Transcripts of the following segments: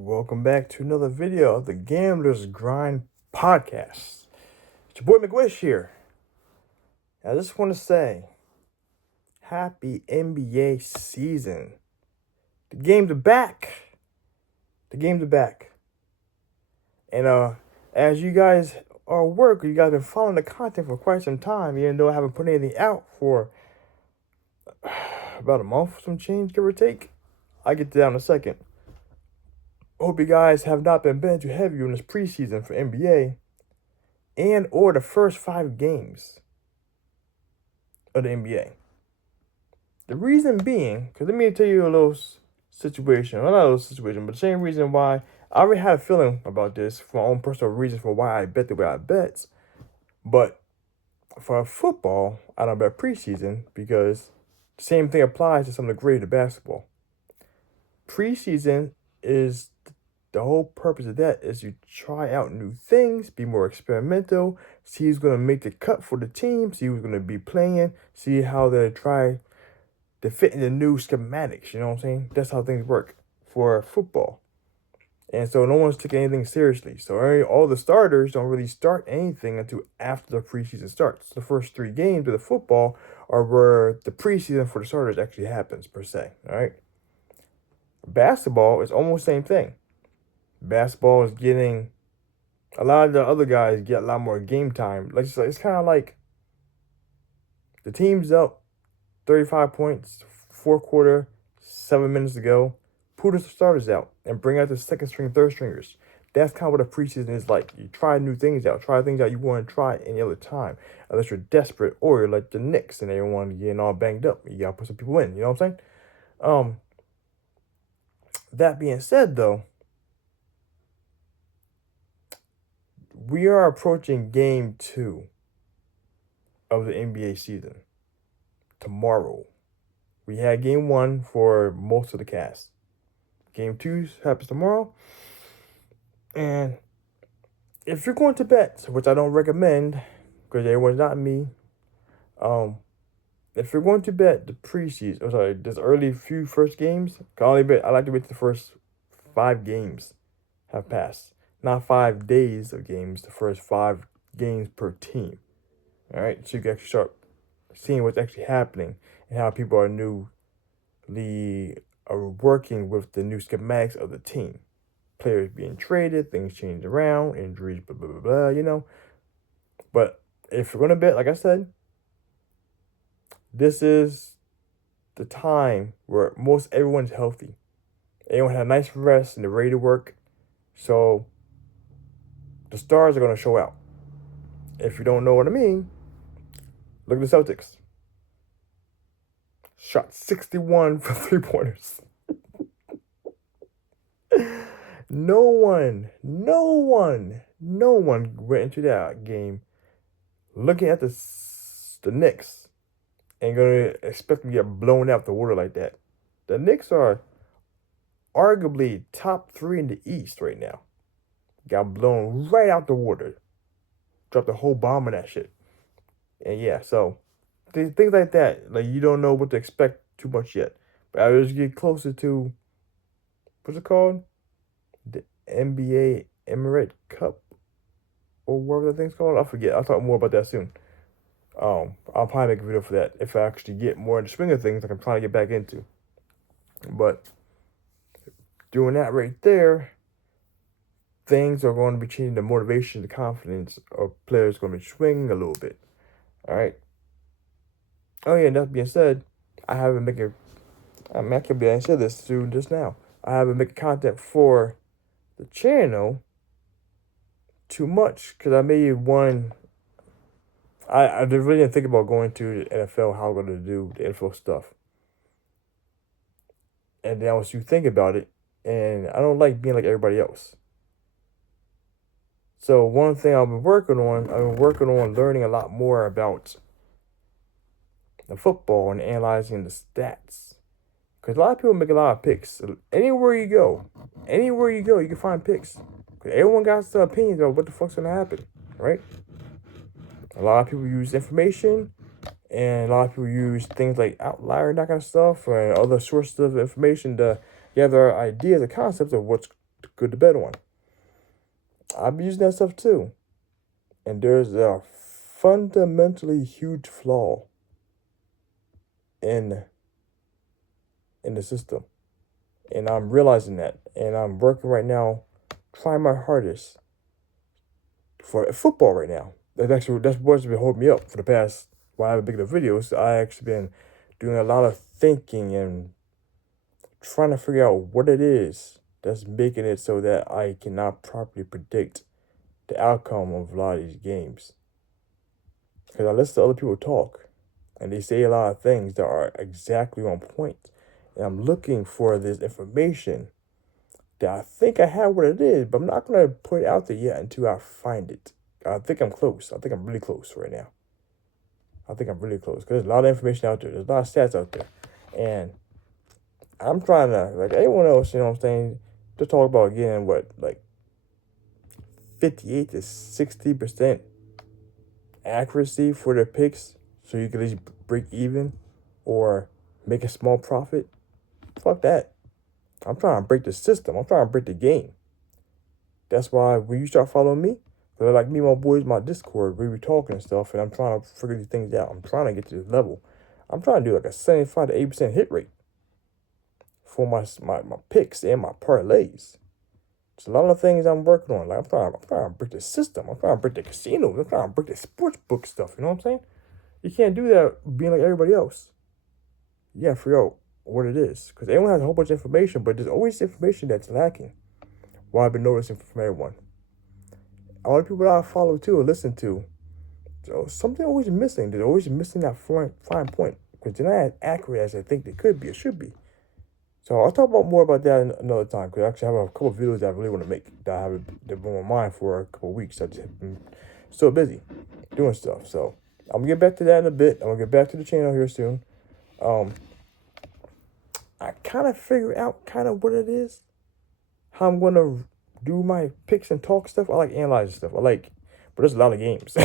Welcome back to another video of the Gambler's Grind podcast. It's your boy McWish here. I just want to say, happy NBA season. The games are back. And as you guys are working, you guys have been following the content for quite some time, even though I haven't put anything out for about a month, some change, give or take. I'll get to that in a second. Hope you guys have not been too heavy on this preseason for NBA and or the first 5 games of the NBA. The reason being, because let me tell you a little situation, well, not a little situation, but the same reason why I already had a feeling about this for my own personal reasons for why I bet the way I bet. But for football, I don't bet preseason because the same thing applies to some degree to basketball. Preseason is the whole purpose of that is you try out new things, be more experimental, see who's going to make the cut for the team, see who's going to be playing, see how they try to fit in the new schematics, you know what I'm saying? That's how things work for football. And so no one's taking anything seriously. So all the starters don't really start anything until after the preseason starts. The first 3 games of the football are where the preseason for the starters actually happens, per se, all right? Basketball is almost the same thing. Basketball is getting a lot of the other guys get a lot more game time. Like it's kind of like the team's up 35 points, 4th quarter, 7 minutes to go. Put the starters out and bring out the second string, third stringers. That's kind of what a preseason is like. You try new things out, try things out you want to try any other time, unless you're desperate or you're like the Knicks and everyone getting all banged up. You gotta put some people in. You know what I'm saying? That being said, though, we are approaching game 2 of the NBA season. Tomorrow. We had game 1 for most of the cast. Game 2 happens tomorrow. And if you're going to bet, which I don't recommend, because everyone's not me, if you're going to bet the preseason, this early few first games, I like to bet the first 5 games have passed. Not 5 days of games, the first 5 games per team. All right, so you can actually start seeing what's actually happening and how people are working with the new schematics of the team. Players being traded, things change around, injuries, blah, blah, blah, blah, you know. But if you're going to bet, like I said, this is the time where most everyone's healthy. Everyone had a nice rest and they're ready to work. So the stars are going to show out. If you don't know what I mean, look at the Celtics. Shot 61 for 3-pointers. No one went into that game looking at the Knicks and going to expect them to get blown out the water like that. The Knicks are arguably top 3 in the East right now. Got blown right out the water. Dropped a whole bomb on that shit. And yeah, so things like that, like you don't know what to expect too much yet. But I just get closer to, what's it called? The NBA Emirate Cup or whatever that thing's called. I forget. I'll talk more about that soon. I'll probably make a video for that if I actually get more in the swing of things like I'm trying to get back into. But doing that right there, things are going to be changing. The motivation, the confidence of players going to be swinging a little bit. All right. Oh yeah, and that being said, I said this too just now. I haven't made content for the channel too much because I made one. I really didn't think about going to the NFL, how I'm going to do the NFL stuff. And then once you think about it, and I don't like being like everybody else. So one thing I've been working on learning a lot more about the football and analyzing the stats. Because a lot of people make a lot of picks. Anywhere you go, you can find picks. Because everyone got some opinions about what the fuck's going to happen, right? A lot of people use information, and a lot of people use things like Outlier and that kind of stuff, and other sources of information to gather ideas and concepts of what's good to bet on. I've been using that stuff too. And there's a fundamentally huge flaw in the system. And I'm realizing that. And I'm working right now, trying my hardest for football right now. That's what's been holding me up for the past, while I haven't been making the videos. I actually been doing a lot of thinking and trying to figure out what it is that's making it so that I cannot properly predict the outcome of a lot of these games. Because I listen to other people talk, and they say a lot of things that are exactly on point. And I'm looking for this information that I think I have what it is, but I'm not going to put it out there yet until I find it. I think I'm close. I think I'm really close right now. I think I'm really close because there's a lot of information out there. There's a lot of stats out there. And I'm trying to, like anyone else, you know what I'm saying, to talk about getting like 58 to 60% accuracy for their picks so you can at least break even or make a small profit. Fuck that. I'm trying to break the system. I'm trying to break the game. That's why when you start following me, like me and my boys, my Discord, we be talking and stuff, and I'm trying to figure these things out. I'm trying to get to this level. I'm trying to do like a 75 to 80% hit rate for my picks and my parlays. It's a lot of things I'm working on. Like I'm trying to break the system. I'm trying to break the casinos. I'm trying to break the sports book stuff. You know what I'm saying? You can't do that being like everybody else. You gotta figure out what it is. Because everyone has a whole bunch of information, but there's always information that's lacking. What I've been noticing from everyone. All the people that I follow too or listen to, so something always missing. They're always missing that fine point. Because they're not as accurate as I think they could be or should be. So I'll talk more about that another time. Because I actually have a couple of videos that I really want to make that I haven't been on my mind for a couple of weeks. I just have been so busy doing stuff. So I'm gonna get back to that in a bit. I'm gonna get back to the channel here soon. I kind of figure out kind of what it is, how I'm gonna do my picks and talk stuff. I like analyzing stuff. But there's a lot of games.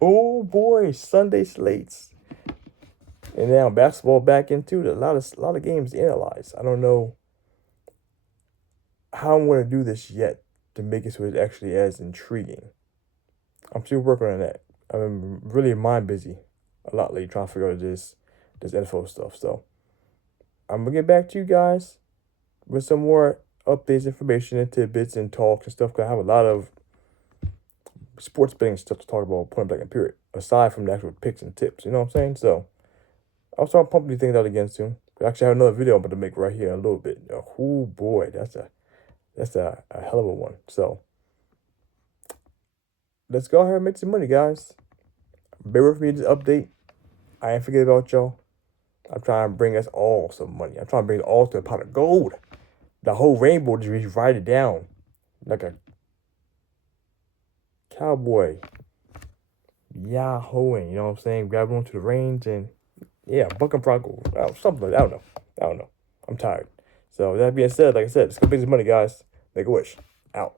Oh boy, Sunday slates. And now basketball back into it. A lot of games to analyze. I don't know how I'm gonna do this yet to make it so it's actually as intriguing. I'm still working on that. I've been really mind busy a lot lately trying to figure out this info stuff. So I'm gonna get back to you guys with some more updates, information, and tidbits and talks and stuff. Cause I have a lot of sports betting stuff to talk about point blank and period. Aside from the actual picks and tips, you know what I'm saying? So I'll start pumping these things out again soon. Actually, I have another video I'm about to make right here in a little bit. Oh boy, that's a hell of a one. So let's go ahead and make some money, guys. Bear with me this update. I ain't forget about y'all. I'm trying to bring us all some money. I'm trying to bring it all to a pot of gold. The whole rainbow, just write it down like a cowboy. Yahooing, you know what I'm saying? Grab onto the reins and yeah, buck and bronco. Something like that. I don't know. I'm tired. So that being said, like I said, let's go make some money, guys. Make a wish. Out.